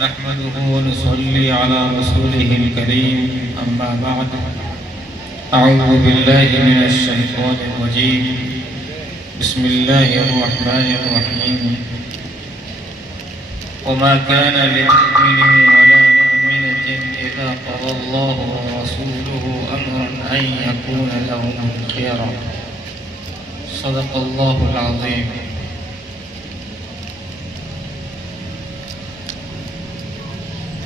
نحمده ونصلي على رسوله الكريم أما بعد أعوذ بالله من الشيطان الرجيم بسم الله الرحمن الرحيم وما كان لمؤمن ولا مؤمنة إذا قضى الله ورسوله أمرا أن يكون لهم الخيرة صدق الله العظيم.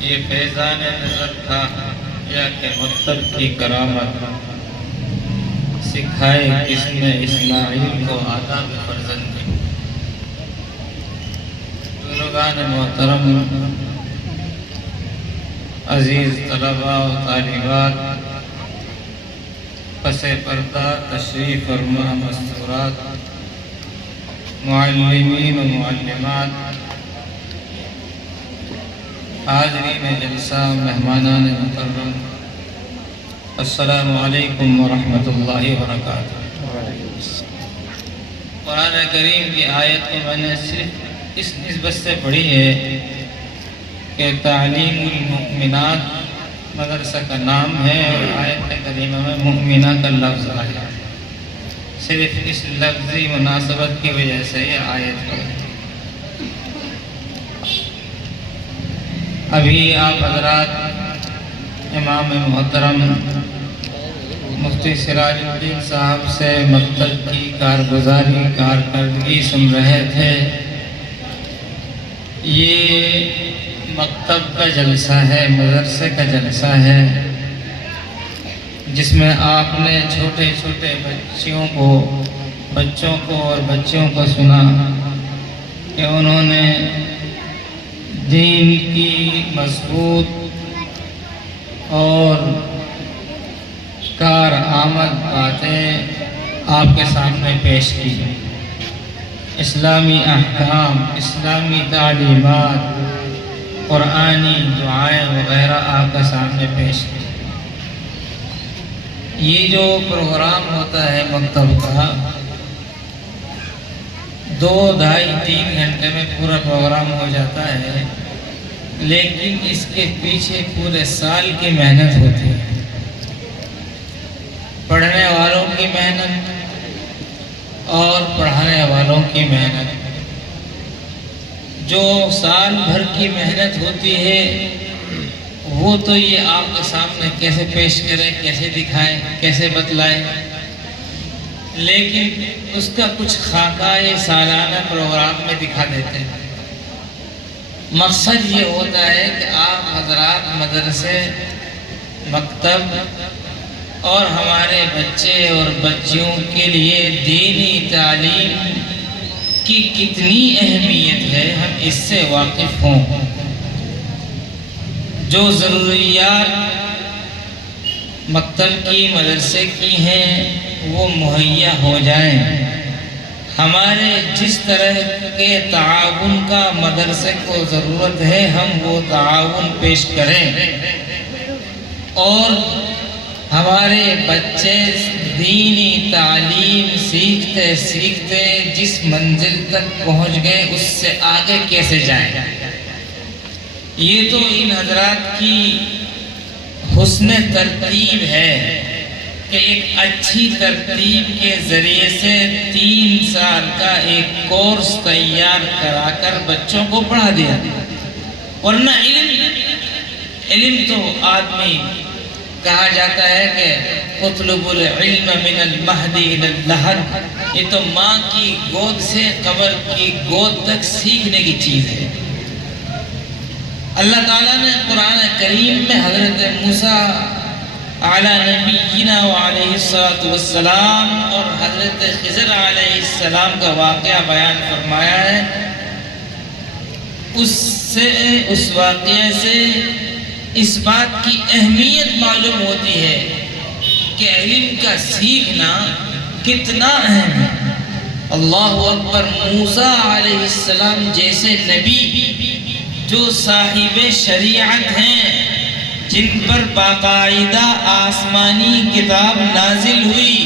یہ فیضان نظر تھا یا کہ مکتب کی کرامت سکھائے کس نے اسماعیل کو آداب فرزند. بزرگان محترم، عزیز طلباء و طالبات، پس پردہ تشریف فرما مستورات، معلمین و معلمات، حاضرین جلسہ، مہمانان مکرم، السلام علیکم ورحمۃ اللہ وبرکاتہ. قرآن کریم کی آیت کو میں نے صرف اس نسبت سے پڑھی ہے کہ تعلیم المؤمنات مدرسہ کا نام ہے اور آیت کریمہ میں مؤمنہ کا لفظ آیا. صرف اس لفظی مناسبت کی وجہ سے یہ آیت پڑھی. ابھی آپ حضرات امام محترم مفتی سراج الدین صاحب سے مکتب کی کارگزاری کارکردگی سن رہے تھے. یہ مکتب کا جلسہ ہے، مدرسے کا جلسہ ہے، جس میں آپ نے چھوٹے چھوٹے بچوں کو اور بچیوں کو سنا کہ انہوں نے دین کی مضبوط اور کارآمد باتیں آپ کے سامنے پیش کی. اسلامی احکام، اسلامی تعلیمات، قرآنی دعائیں وغیرہ آپ کے سامنے پیش کی. یہ جو پروگرام ہوتا ہے مکتب کا، 2، 2.5، 3 گھنٹے میں پورا پروگرام ہو جاتا ہے، لیکن اس کے پیچھے پورے سال کی محنت ہوتی ہے. پڑھنے والوں کی محنت اور پڑھانے والوں کی محنت. جو سال بھر کی محنت ہوتی ہے وہ تو یہ آپ کے سامنے کیسے پیش کریں، کیسے دکھائیں، کیسے بتلائیں، لیکن اس کا کچھ خاکہ یہ سالانہ پروگرام میں دکھا دیتے ہیں. مقصد یہ ہوتا ہے کہ آپ حضرات مدرسے، مکتب اور ہمارے بچے اور بچیوں کے لیے دینی تعلیم کی کتنی اہمیت ہے ہم اس سے واقف ہوں. جو ضروریات مکتب کی، مدرسے کی ہیں وہ مہیا ہو جائیں. ہمارے جس طرح کے تعاون کا مدرسے کو ضرورت ہے ہم وہ تعاون پیش کریں، اور ہمارے بچے دینی تعلیم سیکھتے سیکھتے جس منزل تک پہنچ گئے اس سے آگے کیسے جائیں. یہ تو ان حضرات کی حسن ترتیب ہے کہ ایک اچھی ترتیب کے ذریعے سے 3 سال کا ایک کورس تیار کرا کر بچوں کو پڑھا دیا. ورنہ علم تو آدمی کہا جاتا ہے کہ اطلب العلم من المہد الی اللحد، یہ تو ماں کی گود سے قبر کی گود تک سیکھنے کی چیز ہے. اللہ تعالیٰ نے قرآن کریم میں حضرت موسیٰ علی نبینا وعلیہ السلام اور حضرت خضر علیہ السلام کا واقعہ بیان فرمایا ہے. اس واقعے سے اس بات کی اہمیت معلوم ہوتی ہے کہ علم کا سیکھنا کتنا اہم ہے. اللہ اکبر. موسیٰ علیہ السلام جیسے نبی جو صاحب شریعت ہیں، جن پر باقاعدہ آسمانی کتاب نازل ہوئی،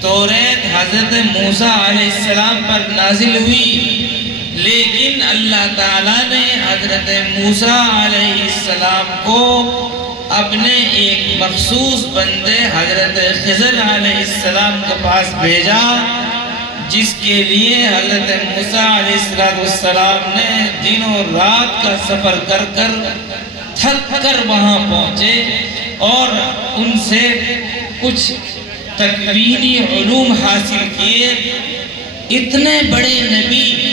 توریت حضرت موسیٰ علیہ السلام پر نازل ہوئی، لیکن اللہ تعالیٰ نے حضرت موسیٰ علیہ السلام کو اپنے ایک مخصوص بندے حضرت خضر علیہ السلام کے پاس بھیجا، جس کے لیے حضرت موسیٰ علیہ السلام نے دن و رات کا سفر کر تھک کر وہاں پہنچے اور ان سے کچھ تکوینی علوم حاصل کیے۔ اتنے بڑے نبی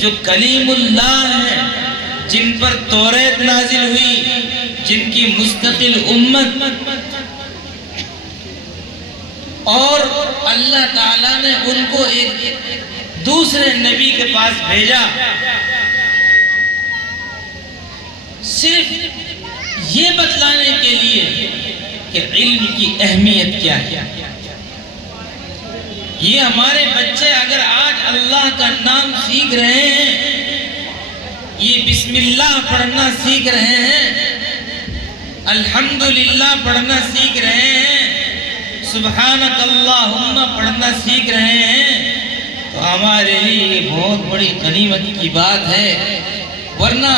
جو کلیم اللہ ہیں، جن پر توریت نازل ہوئی، جن کی مستقل امت، اور اللہ تعالیٰ نے ان کو ایک دوسرے نبی کے پاس بھیجا صرف یہ بتلانے کے لیے کہ علم کی اہمیت کیا ہے۔ یہ ہمارے بچے اگر آج اللہ کا نام سیکھ رہے ہیں، یہ بسم اللہ پڑھنا سیکھ رہے ہیں، الحمدللہ پڑھنا سیکھ رہے ہیں، سبحانک اللہم پڑھنا سیکھ رہے ہیں، تو ہمارے لیے یہ بہت بڑی غنیمت کی بات ہے۔ ورنہ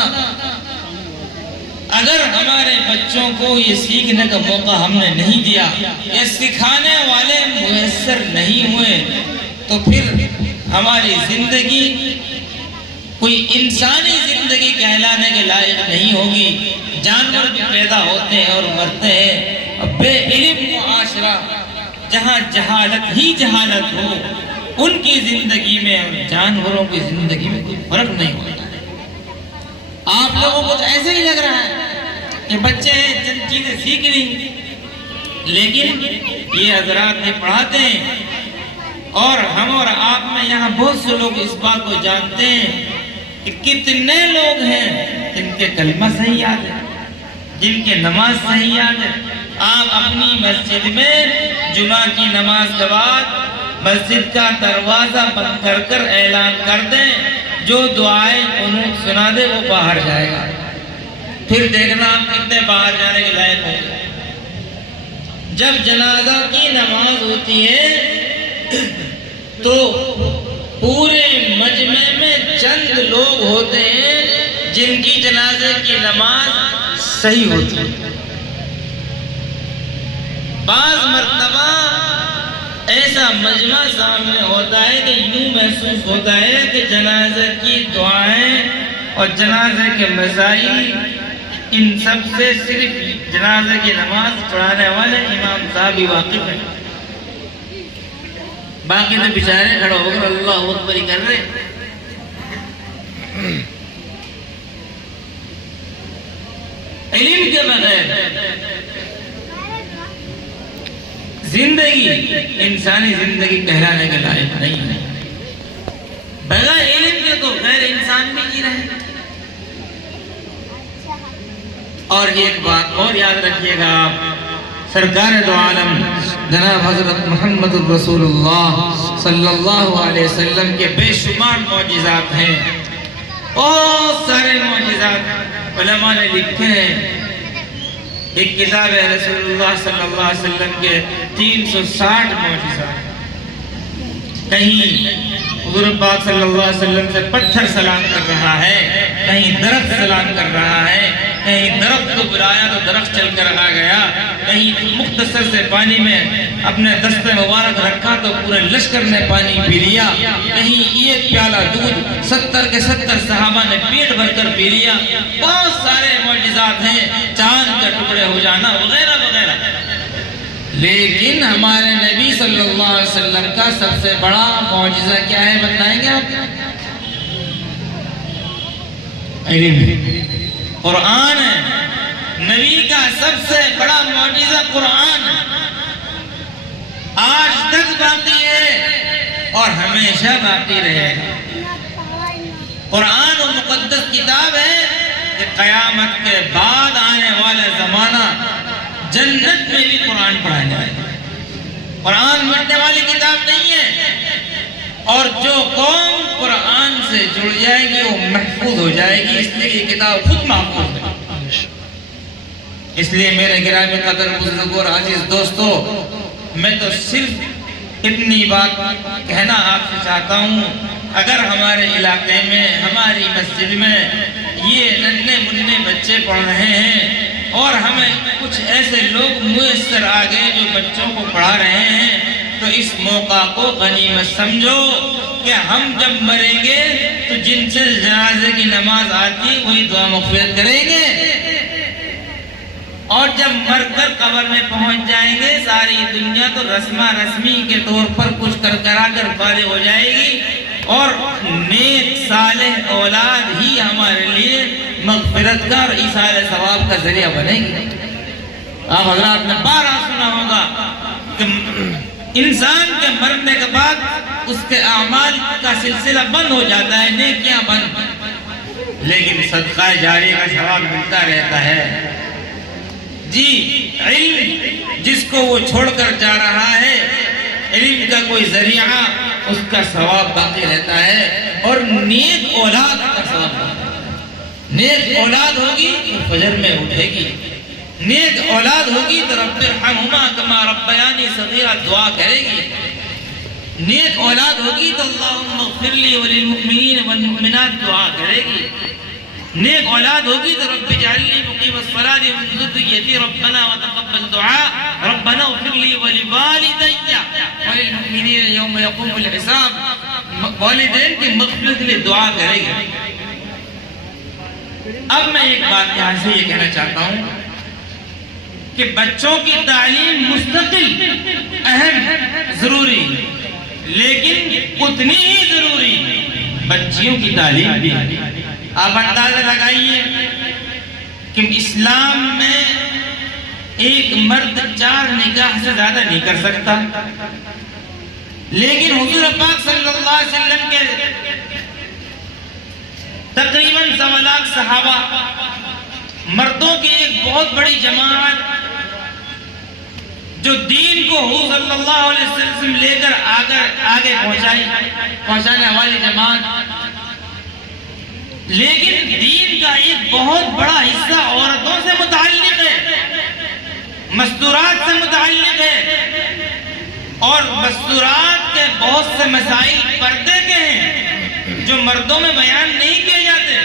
اگر ہمارے بچوں کو یہ سیکھنے کا موقع ہم نے نہیں دیا، یا سکھانے والے میسر نہیں ہوئے، تو پھر ہماری زندگی کوئی انسانی زندگی کہلانے کے لائق نہیں ہوگی۔ جانور بھی پیدا ہوتے ہیں اور مرتے ہیں، اور بے علم معاشرہ جہاں جہالت ہی جہالت ہو، ان کی زندگی میں اور جانوروں کی زندگی میں کوئی فرق نہیں ہوتا ہے۔ آپ لوگوں کو تو ایسے ہی لگ رہا ہے کہ بچے چند چیزیں سیکھ لی، لیکن یہ حضرات نہیں پڑھاتے ہیں، اور ہم اور آپ میں یہاں بہت سے لوگ اس بات کو جانتے ہیں کہ کتنے لوگ ہیں جن کے کلمہ صحیح یاد ہے، جن کے نماز صحیح یاد ہے۔ آپ اپنی مسجد میں جمعہ کی نماز کے بعد مسجد کا دروازہ بند کر کر اعلان کر دیں، جو دعائیں قنوت سنا دے وہ باہر جائے گا۔ پھر دیکھنا آپ کتنے باہر جانے کے لائق ہوں گے۔ جب جنازہ کی نماز ہوتی ہے تو پورے مجمع میں چند لوگ ہوتے ہیں جن کی جنازے کی نماز صحیح ہوتی ہے۔ بعض مرتبہ ایسا مجمع سامنے ہوتا ہے کہ یوں محسوس ہوتا ہے کہ جنازے کی دعائیں اور جنازے کے مسائل، ان سب سے صرف جنازے کی نماز پڑھانے والے امام صاحب ہی واقف ہیں، باقی تو بیچارے کھڑے ہو کر اللہ اکبر ہی کر رہے۔ علم کے بغیر زندگی انسانی زندگی کہلانے کے لائق نہیں ہے۔ بغیر علم کے تو غیر انسان بھی جی رہے۔ اور یہ ایک بات اور یاد رکھیے گا، آپ سرکار دو عالم جناب حضرت محمد الرسول اللہ صلی اللہ علیہ وسلم کے بے شمار معجزات ہیں، بہت سارے معجزات علماء نے لکھے ہیں۔ ایک کتاب ہے رسول اللہ صلی اللہ علیہ وسلم کے 360 معجزات۔ کہیں حضور پاک صلی اللہ علیہ وسلم سے پتھر سلام کر رہا ہے، کہیں درخت سلام کر رہا ہے، کہیں درخت کو بلایا تو درخت چل کر آ گیا، کہیں مختصر سے پانی میں اپنے دست مبارک رکھا تو پورے لشکر نے پانی پی لیا، کہیں ایک پیالہ دودھ 70 کے 70 صحابہ نے پیٹ بھر کر پی لیا۔ بہت سارے معجزات ہیں، چاند کے ٹکڑے ہو جانا وغیرہ وغیرہ۔ لیکن ہمارے نبی صلی اللہ علیہ وسلم کا سب سے بڑا معجزہ کیا ہے بتائیں گے آپ؟ علم، قرآن ہے۔ نبی کا سب سے بڑا معجزہ قرآن آج تک باقی ہے اور ہمیشہ باقی رہے گا۔ قرآن و مقدس کتاب ہے کہ قیامت کے بعد آنے والا زمانہ جنت میں بھی قرآن پڑھا جائے گا۔ قرآن مٹنے والی کتاب نہیں ہے، اور جو قوم قرآن سے جڑ جائے گی وہ محفوظ ہو جائے گی، اس لیے یہ کتاب خود محفوظ ہے۔ اس لیے میرے گرامی قدر بزرگ اور عزیز دوستو، میں تو صرف اتنی بات کہنا آپ سے چاہتا ہوں، اگر ہمارے علاقے میں ہماری مسجد میں یہ ننھے منھے بچے پڑھ رہے ہیں اور ہمیں کچھ ایسے لوگ میسر آ گئے جو بچوں کو پڑھا رہے ہیں تو اس موقع کو غنیمت سمجھو کہ ہم جب مریں گے تو جن سے جنازے کی نماز آتی وہی دعا مغفرت کریں گے، اور جب مر کر قبر میں پہنچ جائیں گے ساری دنیا تو رسمہ رسمی کے طور پر کچھ کرا کر فارغ ہو جائے گی، اور نیک صالح اولاد ہی ہمارے لیے مغفرت کا اور ایصال ثواب کا ذریعہ بنے گی۔ آپ حضرات نے بارہ سنا ہوگا کہ انسان کے مرنے کے بعد اس کے اعمال کا سلسلہ بند ہو جاتا ہے، نیکیاں بند، لیکن صدقہ جاری کا ثواب ملتا رہتا ہے۔ جی، علم جس کو وہ چھوڑ کر جا رہا ہے، علم کا کوئی ذریعہ، اس کا ثواب باقی رہتا ہے، اور نیک اولاد کا ثواب باقی رہتا ہے۔ نیک اولاد ہوگی تو فجر میں اٹھے گی، نیک اولاد ہوگی تو رب ارحمہما کما ربیانی صغیرہ دعا کرے گی، نیک اولاد ہوگی تو اللہم اغفر لی وللمؤمنین والمؤمنات دعا کرے گی، نیک اولاد ہوگی تو رب اجعلنی مقیم الصلاۃ ومن ذریتی ربنا وتقبل دعاء ربنا اغفر لی ولوالدی وللمؤمنین یوم یقوم الحساب، والدین کی مغفرت کے لیے دعا کرے گی۔ اب میں ایک بات یہاں سے یہ کہنا چاہتا ہوں کہ بچوں کی تعلیم مستقل اہم ضروری، لیکن اتنی ہی ضروری بچیوں کی تعلیم بھی۔ آپ اندازہ لگائیے کہ اسلام میں ایک مرد 4 نکاح سے زیادہ نہیں کر سکتا، لیکن حضور پاک صلی اللہ علیہ وسلم کے تقریباً 1.25 لاکھ صحابہ، مردوں کی ایک بہت بڑی جماعت جو دین کو حضور صلی اللہ علیہ وسلم لے کر آگے پہنچانے والی جماعت، لیکن دین کا ایک بہت بڑا حصہ عورتوں سے متعلق ہے، مستورات سے متعلق ہے، اور مستورات کے بہت سے مسائل پردے کے ہیں جو مردوں میں بیان نہیں کیے جاتے،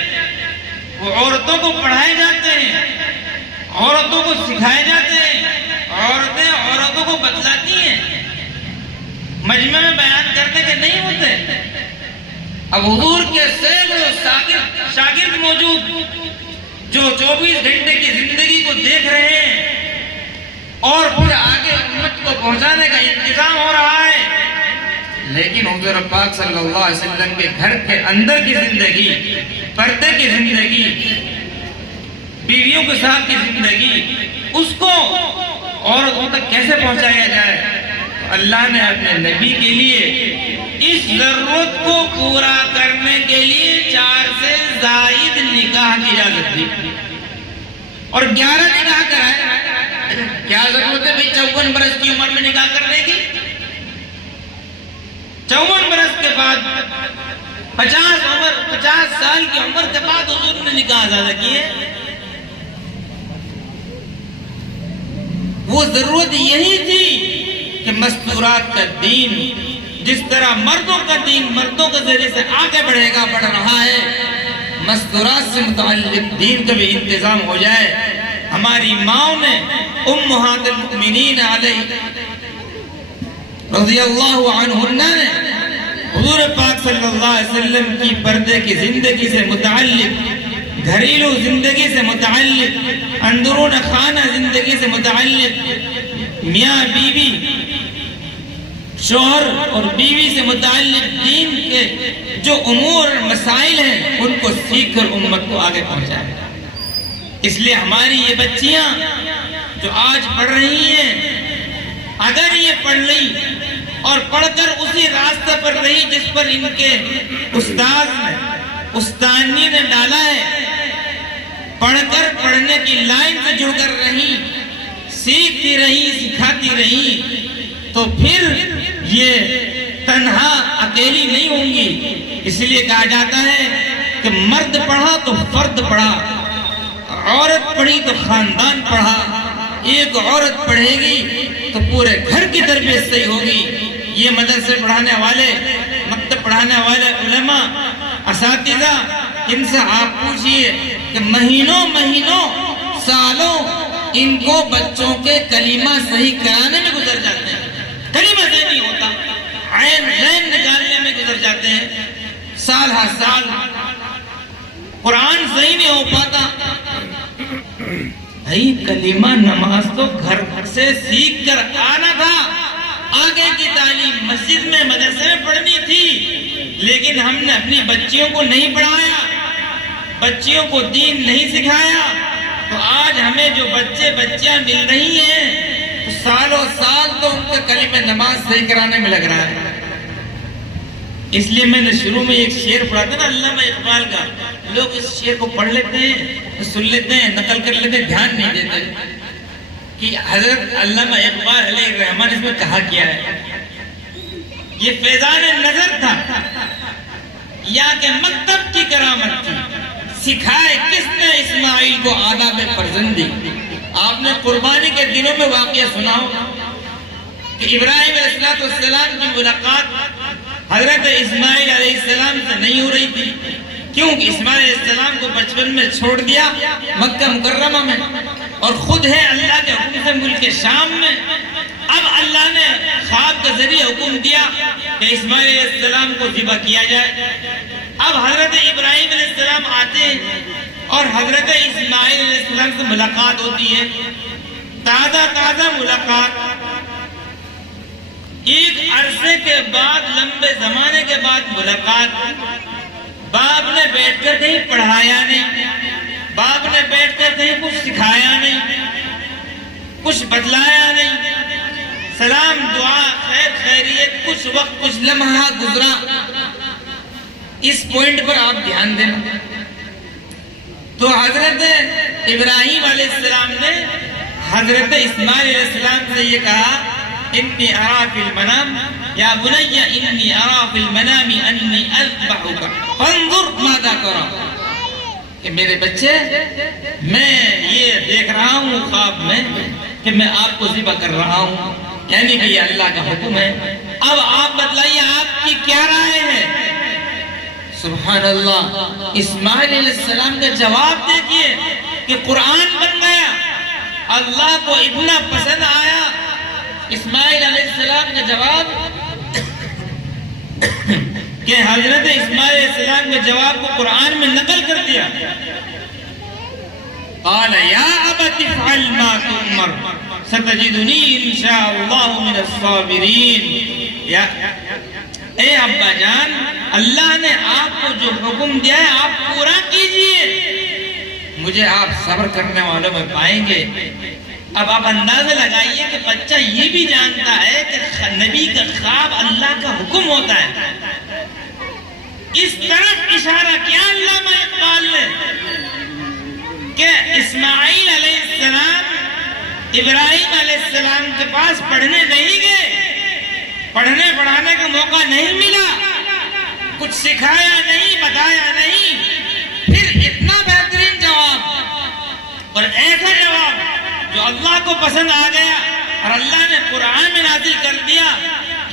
وہ عورتوں کو پڑھائے جاتے ہیں، عورتوں کو سکھائے جاتے ہیں، عورتیں عورتوں کو بتلاتی ہیں، مجمع میں بیان کرنے کے نہیں ہوتے۔ اب حضور کے سینکڑوں شاگرد موجود جو 24 گھنٹے کی زندگی کو دیکھ رہے ہیں اور پھر آگے امت کو پہنچانے کا انتظام ہو رہا ہے، لیکن حضور پاک صلی اللہ علیہ وسلم کے گھر کے اندر کی زندگی، پردے کی زندگی، بیویوں کے ساتھ کی زندگی، اس کو عورتوں تک کیسے پہنچایا جائے؟ اللہ نے اپنے نبی کے لیے اس ضرورت کو پورا کرنے کے لیے 4 سے زائد نکاح کی اجازت دی اور 11 نکاح کرائے۔ کیا ضرورت ہے بھئی 54 برس کی عمر میں نکاح کرنے کی؟ 54 برس کے بعد 50 سال کی عمر کے بعد حضور نے نکاح اجازت کیے۔ وہ ضرورت یہی تھی کہ مستورات کا دین جس طرح مردوں کا دین مردوں کے ذریعے سے آگے بڑھے گا، بڑھ رہا ہے، مستورات سے متعلق دین کا بھی انتظام ہو جائے۔ ہماری ماں نے امہات المؤمنین علیہ رضی اللہ عنہن نے حضور پاک صلی اللہ علیہ وسلم کی پردے کی زندگی سے متعلق، گھریلو زندگی سے متعلق، اندرون خانہ زندگی سے متعلق، میاں بیوی، شوہر اور بیوی سے متعلق دین کے جو امور اور مسائل ہیں ان کو سیکھ کر امت کو آگے پہنچائے۔ اس لیے ہماری یہ بچیاں جو آج پڑھ رہی ہیں، اگر یہ پڑھ لی اور پڑھ کر اسی راستہ پر رہی جس پر ان کے استادنی نے ڈالا ہے، پڑھ کر پڑھنے کی لائن سے جڑ کر رہی، سیکھتی رہی، سکھاتی رہی، تو پھر یہ تنہا اکیلی نہیں ہوں گی۔ اس لیے کہا جاتا ہے کہ مرد پڑھا تو فرد پڑھا، عورت پڑھی تو خاندان پڑھا۔ ایک عورت پڑھے گی تو پورے گھر کی تربیت صحیح ہوگی۔ یہ مدرسے پڑھانے والے، مکتب پڑھانے والے علماء اساتذہ ان سے آپ پوچھئے کہ مہینوں سالوں ان کو بچوں کے کلمہ صحیح کرانے میں گزر جاتے ہیں، کلمہ صحیح نہیں ہوتا، عین زین نکالنے میں گزر جاتے ہیں، سال ہر سال قرآن صحیح نہیں ہو پاتا۔ بھائی کلمہ نماز تو گھر سے سیکھ کر آنا تھا، آگے کی تعلیم مسجد میں مدرسے میں پڑھنی تھی، لیکن ہم نے اپنی بچیوں کو نہیں پڑھایا، بچیوں کو دین نہیں سکھایا، تو آج ہمیں جو بچیاں مل رہی ہیں سالوں سال تو ان کے کلمہ نماز صحیح کرانے میں لگ رہا ہے۔ اس لیے میں نے شروع میں ایک شعر پڑھا تھا نا علامہ اقبال کا، لوگ اس شعر کو پڑھ لیتے ہیں، سن لیتے ہیں، نقل کر لیتے ہیں، دھیان نہیں دیتے کہ حضرت علامہ اقبال علیہ الرحمن اس میں کہا کیا ہے۔ یہ فیضان نظر تھا یا کہ مکتب کی کرامت تھی، سکھائے کس نے اسماعیل کو آداب فرزندی۔ آپ نے قربانی کے دنوں میں واقعہ سنا ہو کہ ابراہیم علیہ السلام کی ملاقات حضرت اسماعیل علیہ السلام سے نہیں ہو رہی تھی، کیونکہ اسماعیل علیہ السلام کو بچپن میں چھوڑ دیا مکہ مکرمہ میں، اور خود ہے اللہ کے حکم سے ملک شام میں۔ اب اللہ نے خواب کے ذریعے حکم دیا کہ اسماعیل علیہ السلام کو ذبح کیا جائے۔ اب حضرت ابراہیم علیہ السلام آتے ہیں اور حضرت اسماعیل علیہ السلام سے ملاقات ہوتی ہے، تازہ ملاقات، ایک عرصے کے بعد، لمبے زمانے کے بعد ملاقات۔ باپ نے بیٹھ کر کہیں پڑھایا نہیں، باپ نے بیٹھ کر کہیں کچھ سکھایا نہیں، کچھ بتلایا نہیں، سلام دعا خیر خیریت کچھ وقت کچھ لمحہ گزرا۔ اس پوائنٹ پر آپ دھیان دینا۔ تو حضرت ابراہیم علیہ السلام نے حضرت اسماعیل علیہ السلام سے یہ کہا، انی ارا فی المنام یا بنی انی ارا فی المنام انی اذبحک فانظر ماذا ترى، کہ میرے بچے میں یہ دیکھ رہا ہوں خواب میں کہ میں آپ کو ذبح کر رہا ہوں، یعنی کہ یہ اللہ کا حکم ہے، اب آپ بتلائیے آپ کی کیا رائے ہے۔ سبحان اللہ، اسماعیل علیہ السلام کا جواب دیکھیے کہ قرآن بن گیا، اللہ کو اتنا پسند آیا۔ اسماعیل علیہ السلام کا جواب کہ حضرت اسماعیل علیہ السلام کے جواب کو قرآن میں نقل کر دیا۔ قال یا ابت افعل ما تؤمر ستجدنی انشاء اللہ من الصابرین۔ اے ابا جان، اللہ نے آپ کو جو حکم دیا ہے آپ پورا کیجئے، مجھے آپ صبر کرنے والوں میں پائیں گے۔ اب آپ اندازہ لگائیے کہ بچہ یہ بھی جانتا ہے کہ نبی کا خواب اللہ کا حکم ہوتا ہے۔ اس طرف اشارہ کیا علامہ اقبال نے کہ اسماعیل علیہ السلام ابراہیم علیہ السلام کے پاس پڑھنے نہیں گئے، پڑھنے پڑھانے کا موقع نہیں ملا، کچھ سکھایا نہیں، بتایا نہیں، پھر اتنا بہترین جواب اور ایسا جواب جو اللہ کو پسند آ گیا اور اللہ نے قرآن میں نازل کر دیا۔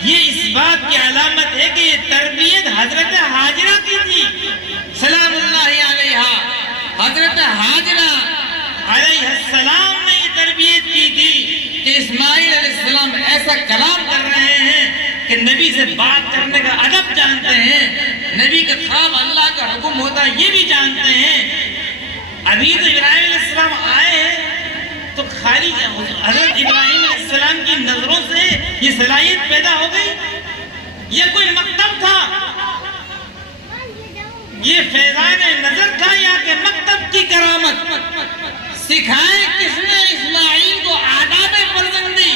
یہ اس بات کی علامت ہے کہ یہ تربیت حضرت حاجرہ کی تھی سلام اللہ علیہا۔ حضرت حاجرہ علیہ السلام نے یہ تربیت کی تھی کہ اسماعیل علیہ السلام ایسا کلام کر رہے ہیں کہ نبی سے بات کرنے کا ادب جانتے ہیں، نبی کا خواب اللہ کا حکم ہوتا ہے یہ بھی جانتے ہیں۔ ابھی تو ابراہیم علیہ السلام آئے ہیں تو خالی حضرت ابراہیم علیہ السلام کی نظروں سے یہ صلاحیت پیدا ہو گئی، یہ کوئی مکتب تھا، یہ فیضان نظر تھا یا کہ مکتب کی کرامت؟ سکھائے کس نے اسماعیل کو آداب فرزندی؟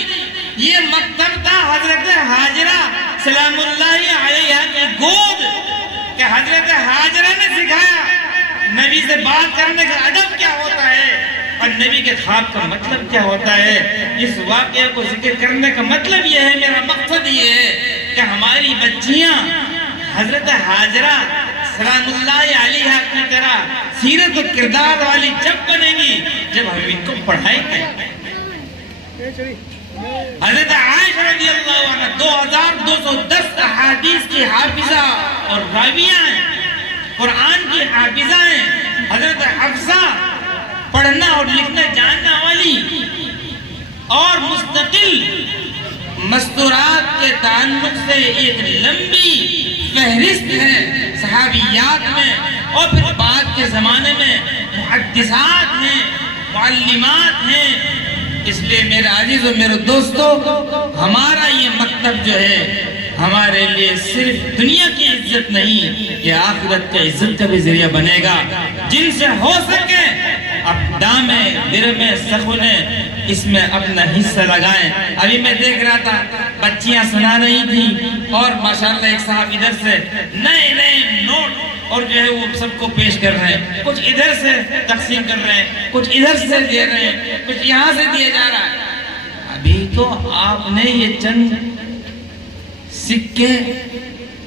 یہ مکتب تھا حضرت حاجرہ سلام اللہ علیہا کی گود، کہ حضرت حاجرہ نے سکھایا نبی سے بات کرنے کا ادب کیا ہوتا ہے اور نبی کے خواب کا مطلب کیا ہوتا ہے۔ اس واقعے کو ذکر کرنے کا مطلب یہ ہے، میرا مقصد یہ ہے کہ ہماری بچیاں حضرت حاجرہ سلام اللہ علیہا کی طرح سیرت و کردار والی جب بنیں گی جب ہم ان کو پڑھائیں گے۔ حضرت عائشہ رضی اللہ عنہ 2210 احادیث کی حافظہ اور راویہ ہیں، قرآن کی حافظہ ہیں۔ حضرت حفصہ پڑھنا اور لکھنا جاننا والی اور مستقل مستورات کے تعلق سے ایک لمبی فہرست ہے صحابیات میں، اور پھر بعد کے زمانے میں محدثات ہیں، معلمات ہیں۔ اس لیے میرے عزیز و میرے دوستو، ہمارا یہ مکتب جو ہے ہمارے لیے صرف دنیا کی عزت نہیں، یہ آخرت کی عزت کا بھی ذریعہ بنے گا۔ جن سے ہو سکے اب دامے درمے سخنے اس میں اپنا حصہ لگائیں۔ ابھی میں دیکھ رہا تھا بچیاں سنا رہی تھی، اور ماشاءاللہ ایک صاحب ادھر سے نئے نئے نوٹ اور جو ہے وہ سب کو پیش کر رہے ہیں، کچھ ادھر سے تقسیم کر رہے ہیں، کچھ ادھر سے دے رہے ہیں، کچھ یہاں سے دیا جا رہا ہے۔ ابھی تو آپ نے یہ چند سکے،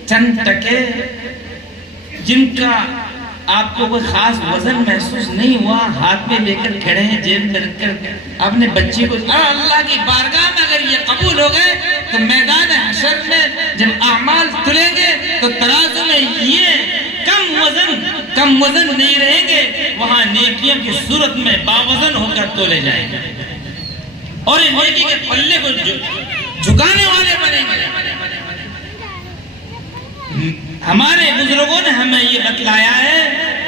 چند ٹکے جن کا آپ کو کوئی خاص وزن محسوس نہیں ہوا، ہاتھ میں لے کر کھڑے ہیں، جیب میں رکھ کر اپنے بچی کو، اللہ کی بارگاہ میں اگر یہ قبول ہو گئے تو میدان حشر میں جب اعمال تلیں گے تو ترازو میں یہ کم وزن نہیں رہیں گے، وہاں نیکیوں کی صورت میں باوزن ہو کر تولے جائیں گے، اور ان نیکی کے پلے کو جھکانے والے بنیں گے۔ ہمارے بزرگوں نے ہمیں یہ بتلایا ہے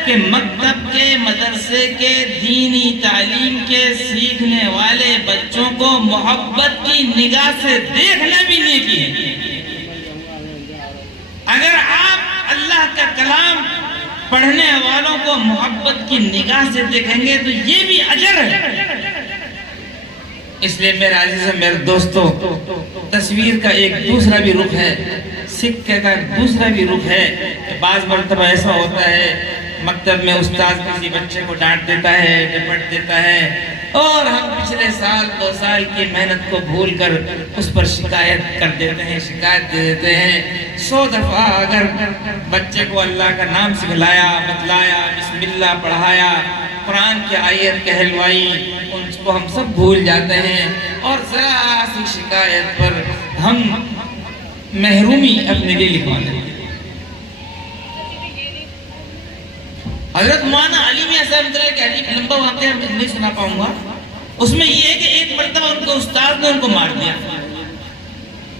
کہ مکتب کے، مدرسے کے، دینی تعلیم کے سیکھنے والے بچوں کو محبت کی نگاہ سے دیکھنا بھی نیکی ہے۔ اگر آپ اللہ کا کلام پڑھنے والوں کو محبت کی نگاہ سے دیکھیں گے تو یہ بھی اجر ہے۔ اس لیے میرے عزیز و میرے دوستو، تصویر کا ایک دوسرا بھی رخ ہے، سکے کا ایک دوسرا بھی رخ ہے۔ بعض مرتبہ ایسا ہوتا ہے مکتب میں استاد کسی بچے کو ڈانٹ دیتا ہے، ڈپٹ دیتا ہے، اور ہم پچھلے سال 2 سال کی محنت کو بھول کر اس پر شکایت کر دیتے ہیں، شکایت دے دیتے ہیں۔ 100 دفعہ اگر بچے کو اللہ کا نام سکھلایا، بتلایا، بسم اللہ پڑھایا، قرآن کی آیت کہلوائی، ان کو ہم سب بھول جاتے ہیں، اور ذرا سی شکایت پر ہم محرومی اپنے لیے لکھوا لیتے ہیں۔ حضرت مولانا علی میاں صاحب کے عجیب لمبا واقعہ میں نہیں سنا پاؤں گا، اس میں یہ ہے کہ ایک مرتبہ ان کو استاد نے ان کو مار دیا۔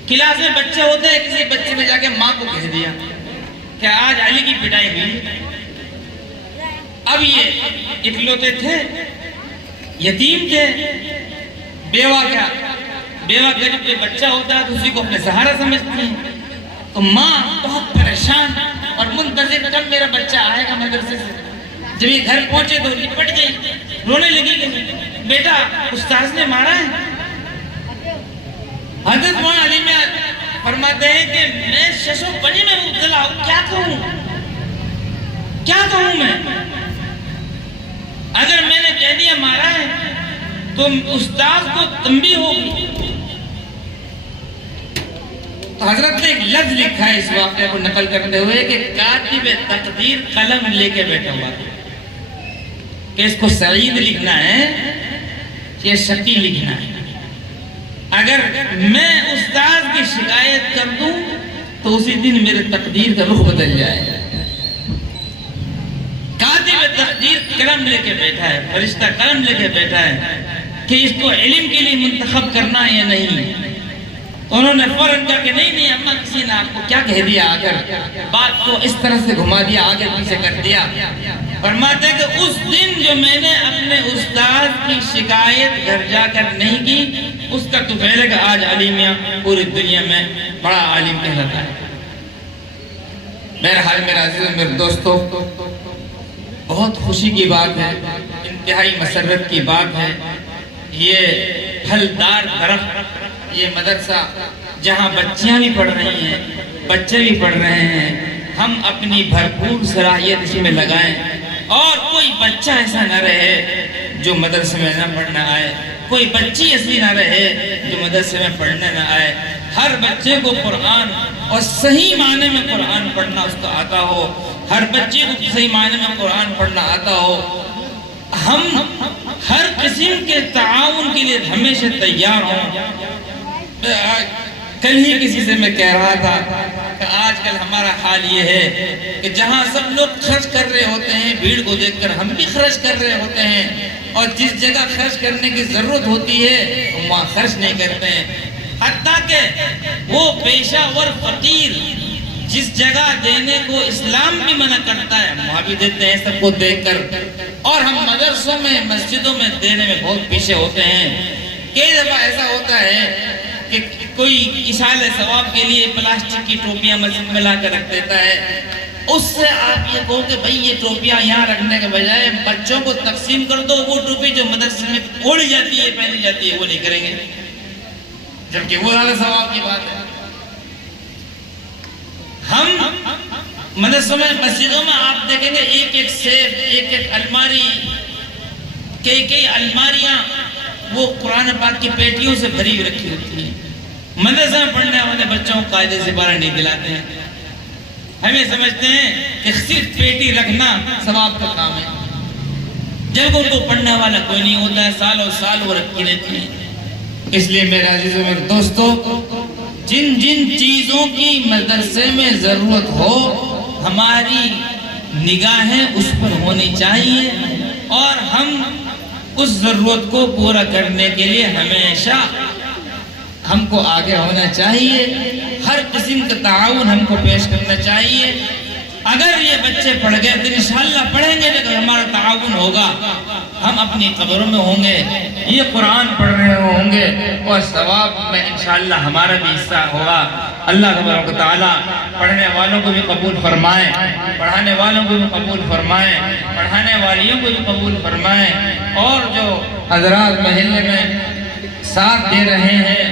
کلاس میں بچے ہوتے ہیں، کسی بچے نے جا کے ماں کو کہہ دیا کہ آج علی کی پٹائی ہوئی۔ اب یہ اکلوتے تھے، یتیم تھے، بیوہ کا جب کوئی بچہ ہوتا ہے تو اسی کو اپنے سہارا سمجھتی ہیں، تو ماں بہت پریشان اور منتظر کب میرا بچہ آئے گا مدرسے سے۔ جب یہ گھر پہنچے تو لپٹ گئی، رونے لگی کہ بیٹا استاذ نے مارا ہے۔ حضرت مولانا علی میں فرماتے ہیں کہ میں ششو پنی میں مبتلا ہوں، کیا کہوں میں؟ اگر میں نے کہہ دیا مارا ہے تو استاذ کو تنبیہ ہوگی۔ تو حضرت نے ایک لفظ لکھا ہے اس واقعے کو نقل کرتے ہوئے کہ کاتب تقدیر قلم لے کے بیٹھا ہوا کہ اس کو سعید لکھنا ہے یا شقی لکھنا ہے۔ اگر میں استاذ کی شکایت کر دوں تو اسی دن میرے تقدیر کا رخ بدل جائے گا۔ کاتب تقدیر قلم لے کے بیٹھا ہے، فرشتہ قلم لے کے بیٹھا ہے کہ اس کو علم کے لیے منتخب کرنا ہے یا نہیں۔ انہوں نے فوراً کہا کہ نہیں اماں، کسی نے آپ کو کیا کہہ دیا، آ کر بات کو اس طرح سے گھما دیا، آگے پیچھے کر دیا۔ فرماتے ہیں کہ اس دن جو میں نے اپنے استاد کی شکایت گھر جا کر نہیں کی، اس کا تو پہلے کہ آج علی میاں پوری دنیا میں بڑا عالم کہلاتا ہے۔ بہرحال میرے عزیز میرے دوستو، بہت خوشی کی بات ہے، انتہائی مسرت کی بات ہے۔ یہ پھلدار درخت، یہ مدرسہ جہاں بچیاں بھی پڑھ رہی ہیں، بچے بھی پڑھ رہے ہیں، ہم اپنی بھرپور صلاحیت اس میں لگائیں، اور کوئی بچہ ایسا نہ رہے جو مدرسے میں نہ پڑھنا آئے، کوئی بچی ایسی نہ رہے جو مدرسے میں پڑھنے نہ آئے۔ ہر بچے کو قرآن اور صحیح معنی میں قرآن پڑھنا اس کو آتا ہو، ہر بچے کو صحیح معنی میں قرآن پڑھنا آتا ہو۔ ہم ہر کسی قسم کے تعاون کے لیے ہمیشہ تیار ہوں۔ کل ہی کسی سے میں کہہ رہا تھا کہ آج کل ہمارا حال یہ ہے کہ جہاں سب لوگ خرچ کر رہے ہوتے ہیں، بھیڑ کو دیکھ کر ہم بھی خرچ کر رہے ہوتے ہیں، اور جس جگہ خرچ کرنے کی ضرورت ہوتی ہے وہاں خرچ نہیں کرتے ہیں۔ حتیٰ کہ وہ پیشہ ور فقیر جس جگہ دینے کو اسلام بھی منع کرتا ہے وہاں بھی دیتے ہیں سب کو دیکھ کر، اور ہم مدرسوں میں مسجدوں میں دینے میں بہت پیچھے ہوتے ہیں۔ کئی دفعہ ایسا ہوتا ہے کہ کوئی ایصال ثواب کے لیے پلاسٹک کی ٹوپیاں مسجد میں لا کر رکھ دیتا ہے، اس سے آپ یہ کہو کہ بھئی یہ ٹوپیاں یہاں رکھنے کے بجائے بچوں کو تقسیم کر دو، وہ ٹوپی جو مدرسے میں اوڑھی جاتی ہے پہنی جاتی ہے وہ نہیں کریں گے، جبکہ وہ زیادہ ثواب کی بات ہے۔ ہم مدرسوں میں مسجدوں میں آپ دیکھیں گے ایک ایک سیف، ایک ایک الماری، کئی الماریاں وہ قرآن پاک کی پیٹیوں سے بھری ہوئی رکھی ہوتی ہیں۔ مدرسہ میں پڑھنے والے بچوں کو قاعدے سے باہر نہیں دلاتے ہیں، ہمیں سمجھتے ہیں کہ صرف پیٹی رکھنا ثواب کا کام ہے، جب ان کو پڑھنے والا کوئی نہیں ہوتا ہے سالوں سال وہ رکھی رہتی ہیں۔ اس لیے میرے عزیزوں میرے دوستو، جن چیزوں کی مدرسے میں ضرورت ہو ہماری نگاہیں اس پر ہونی چاہیے، اور ہم اس ضرورت کو پورا کرنے کے لیے ہمیشہ ہم کو آگے ہونا چاہیے، ہر قسم کا تعاون ہم کو پیش کرنا چاہیے۔ اگر یہ بچے پڑھ گئے تو انشاءاللہ پڑھیں گے لیکن ہمارا تعاون ہوگا، ہم اپنی قبروں میں ہوں گے، یہ قرآن پڑھ رہے ہوں گے، اور ثواب میں انشاءاللہ ہمارا بھی حصہ ہوگا۔ اللہ تبارک و تعالیٰ پڑھنے والوں کو بھی قبول فرمائے، پڑھانے والوں کو بھی قبول فرمائے، پڑھانے والیوں کو بھی قبول فرمائے، اور جو حضرات محلے میں ساتھ دے رہے ہیں،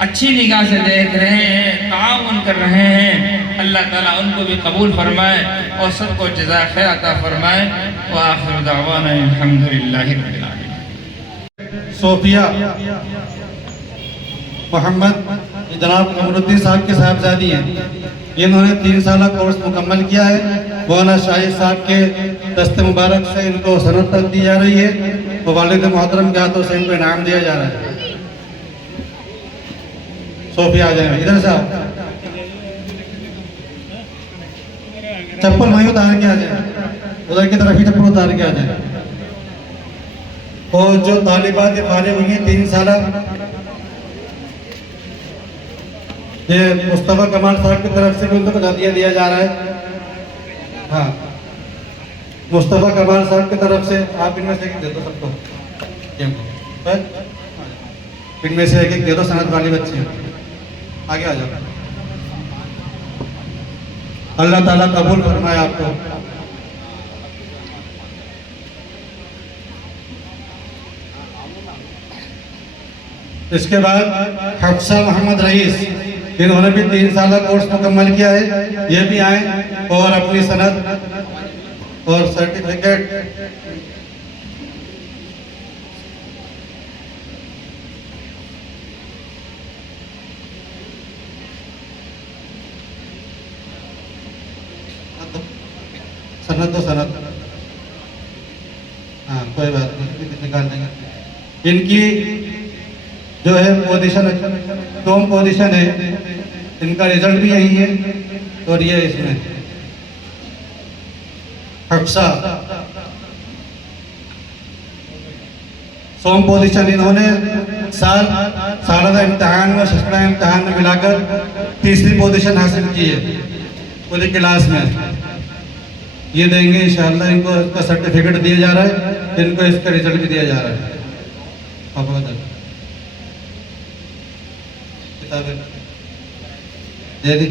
اچھی نگاہ سے دیکھ رہے ہیں، تعاون کر رہے ہیں، اللہ تعالیٰ ان کو بھی قبول فرمائے اور سب کو جزائے خیر عطا فرمائے۔ وآخر دعوانا الحمدللہ رب العالمین۔ صوفیہ محمد جناب قمر الدین صاحب کے صاحبزادی ہیں، انہوں نے 3 سالہ کورس مکمل کیا ہے۔ مولانا شاہد صاحب کے دست مبارک سے ان کو سند تک دی جا رہی ہے، اور والد محترم کے ہاتھوں سے ان کو انعام دیا جا رہا ہے۔ صوفیہ آ جائیں، ادھر سے آؤ، چپل وہیں اتار کے آ جائیں، ادھر کی طرف ہی چپل اتار کے آ جائیں۔ اور جو طالبات فارغ ہوئی ہیں 3 سالہ، یہ مصطفیٰ کمال صاحب کی طرف سے بھی ان کو ہدیہ دیا جا رہا ہے۔ ہاں، مصطفیٰ کمال صاحب کی طرف سے آپ ان میں سے ایک دے دو سب کو، ان میں سے ایک دے دو، سند والی بچی ہیں، آگے آ جاؤ۔ اللہ تعالیٰ قبول فرمائے آپ کو۔ اس کے بعد حفصہ محمد رئیس، انہوں نے بھی 3 سالہ کورس مکمل کیا ہے، یہ بھی آئیں اور اپنی سند اور سرٹیفکیٹ سند ہاں کوئی بات نہیں، نکال دیں گے۔ ان کی جو ہے پوزیشن 2 پوزیشن ہے، ان کا رزلٹ بھی یہی ہے، اور یہ اس میں حفصہ 100 پوزیشن انہوں نے سالانہ امتحان میں ششترہ امتحان میں ملا کر 3ری پوزیشن حاصل کی ہے پوری کلاس میں۔ یہ دیں گے انشاءاللہ، ان کو اس کا سرٹیفکیٹ دیا جا رہا ہے، ان کو اس کا رزلٹ بھی دیا جا رہا ہے۔ کتابیں دے دی۔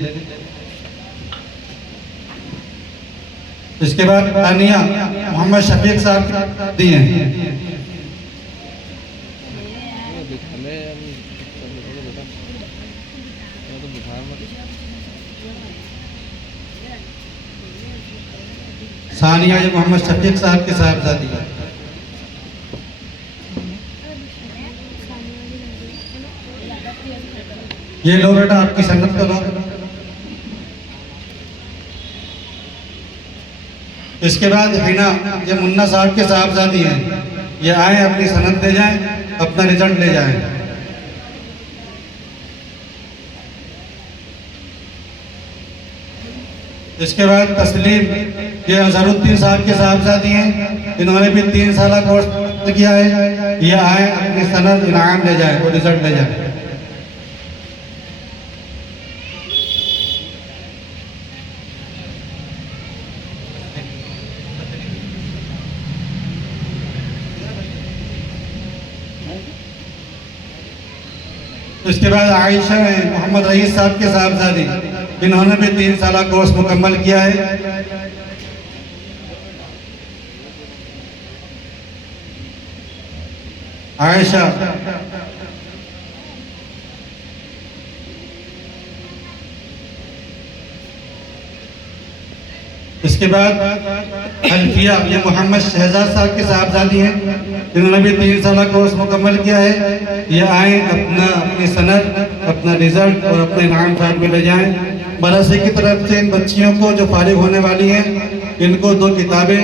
اس کے بعد ثانیہ محمد شفیق صاحب دی ہیں۔ ثانیہ یہ محمد شفیق صاحب کے صاحبزادی ہے۔ یہ لو بیٹا آپ کی سنت کو لو۔ اس کے بعد حنا یہ منا صاحب کے صاحبزادی ہیں، یہ آئیں اپنی سند لے جائیں, اپنا رزلٹ لے جائیں. اس کے بعد تسلیم, یہ اظہر الدین صاحب کے صاحبزادی ہیں, انہوں نے بھی 3 سالہ کورس کیا ہے. یہ آئیں اپنی سند انعام لے جائیں اور رزلٹ لے جائیں. اس کے بعد عائشہ ہیں, محمد رئیس صاحب کے صاحبزادی, انہوں نے بھی 3 سالہ کورس مکمل کیا ہے. عائشہ. اس کے بعد حلفیہ, یہ محمد شہزاد صاحب کے صاحبزادی ہیں, انہوں نے بھی 3 سالہ کورس مکمل کیا ہے. یہ آئیں اپنی سند, اپنا رزلٹ اور اپنے انعام ساتھ میں لے جائیں. مدرسے کی طرف سے ان بچیوں کو جو فارغ ہونے والی ہیں, ان کو 2 کتابیں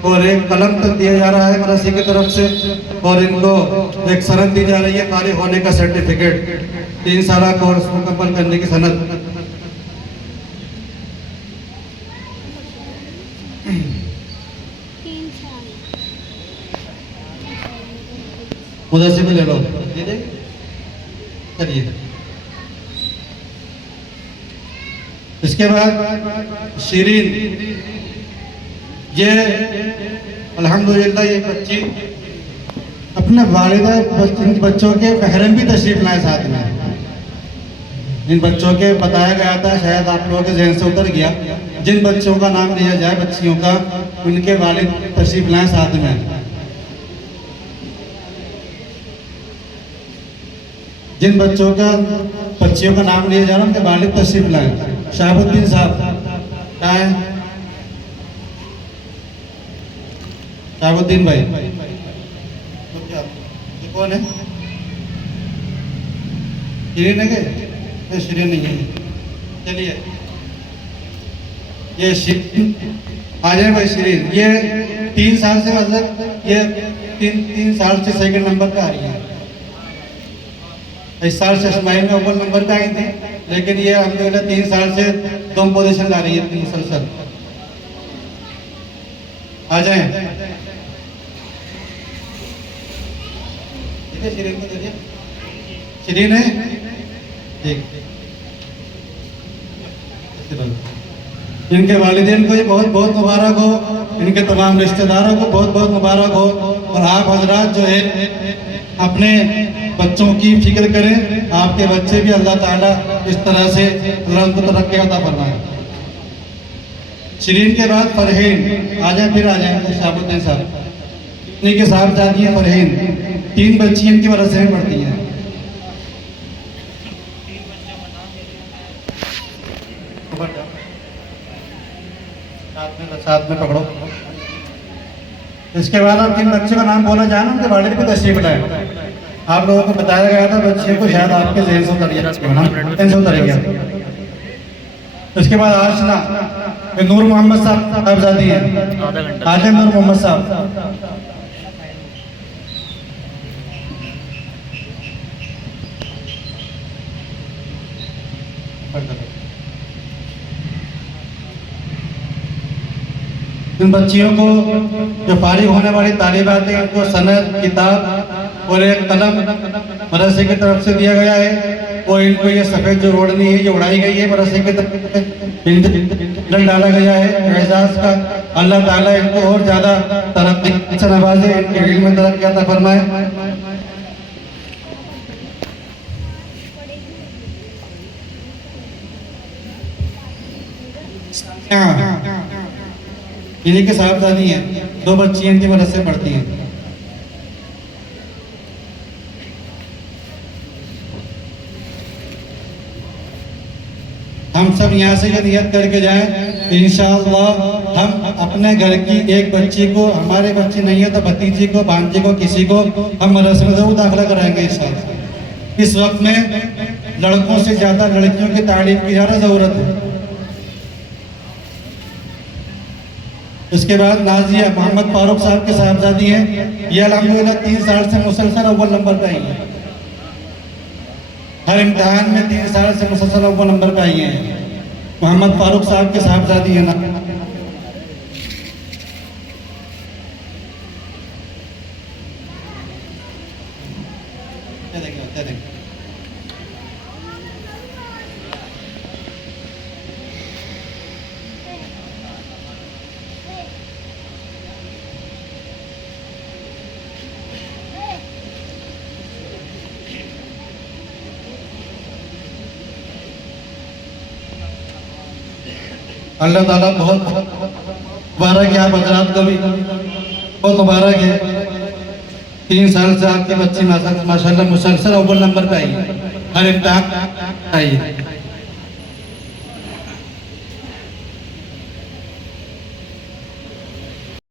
اور 1 قلم تک دیا جا رہا ہے مدرسے کی طرف سے, اور ان کو 1 سند دی جا رہی ہے فارغ ہونے کا سرٹیفکیٹ, 3 سالہ کورس مکمل کرنے کی سند. مدرسے کو لے لو, چلیے. اس کے بعد شیرین, یہ الحمدللہ یہ بچی اپنے والدہ بچوں کے محرم بھی تشریف لائے ساتھ میں. جن بچوں کے بتایا گیا تھا, شاید آپ لوگوں کے ذہن سے اتر گیا, جن بچوں کا نام لیا جائے بچیوں کا, ان کے والد تشریف لائے ساتھ میں. جن بچیوں کا نام لیا جا رہا ہے ان کے والد تشریف لائیں. شہاب الدین صاحب کیا ہے؟ شہاب الدین بھائی یہ کون ہے؟ شیرین ہے کہ شیرین نہیں ہے؟ چلیے یہ شیرین آ جائے بھائی. شیرین یہ 3 سال سے مطلب یہ 3 سال سے 2nd نمبر پہ آ رہی ہے. اس سال سے اسماعیل میں اول نمبر پہ آئی تھی, لیکن یہ الحمدللہ 3 سال سے 2 پوزیشن لا رہی ہے مسلسل. آ جائیں. ٹھیک ہے, شیرین کو دے دیا. شیرین ہے ٹھیک. ان کے والدین کو یہ بہت بہت مبارک ہو, ان کے تمام رشتہ داروں کو بہت بہت مبارک ہو. اور آپ حضرات جو ہے اپنے بچوں کی فکر کریں, آپ کے بچے بھی اللہ تعالیٰ اس طرح سے اللہ ان کو ترقی عطا فرمائے. شیرین کے بعد فرحین آ جائیں, پھر آ جائیں شہاب الدین صاحب. انہیں کے صاحب جاتی ہیں فرحین, 3 بچی ان کی مدرسے میں پڑھتی ہیں. ساتھ میں پکڑو. اس کے بعد اب جن بچوں کا نام بولا جائے نا ان کے والد بھی تشریف لائے. آپ لوگوں کو بتایا گیا تھا بچیوں کو, شاید آپ کے ذہن سے اتر گیا. اس کے بعد آشنا نور محمد صاحب صاحبزادی ہیں, آج نور محمد صاحب. ان بچیوں کو جو فارغ ہونے والی طالبات ہیں ان کو سند, کتاب اور 1 قلم مدرسے کی طرف سے دیا گیا ہے. اور ان کو یہ سفید جو روڑنی ہے یہ اڑائی گئی ہے, مدرسے کی طرف ڈالا گیا ہے اعزاز کا. اللہ تعالیٰ ان کو اور زیادہ ترقی سے نوازے, ان کے علم میں ترقی عطا فرمائے. انہیں کے صاحبزادی ہیں, 2 بچی ان کی مدرسے پڑھتی ہیں. ہم سب یہاں سے یہ نیت کر کے جائیں انشاءاللہ ہم اپنے گھر کی ایک بچی کو, ہمارے بچی نہیں ہے تو بھتیجی کو, بھانجی کو, کسی کو ہم مدرسے میں ضرور داخلہ کرائیں گے انشاءاللہ. اس وقت میں لڑکوں سے زیادہ لڑکیوں کی تعلیم کی زیادہ ضرورت ہے. اس کے بعد نازیہ محمد فاروق صاحب کے صاحبزادی ہیں. یہ الحمدللہ 3 سال سے مسلسل اول نمبر پہ آئی ہیں. ہر امتحان میں 3 سال سے مسلسل اول نمبر پہ آئی ہیں. محمد فاروق صاحب کے صاحبزادی ہیں. اللہ تعالیٰ بہت مبارک ہے. آپ حضرات کو بھی بہت مبارک ہے. 3 سال سے آپ کی بچی ماشاءاللہ مسلسل اول نمبر پہ آئی ہے. ہر امتحان آئی ہے.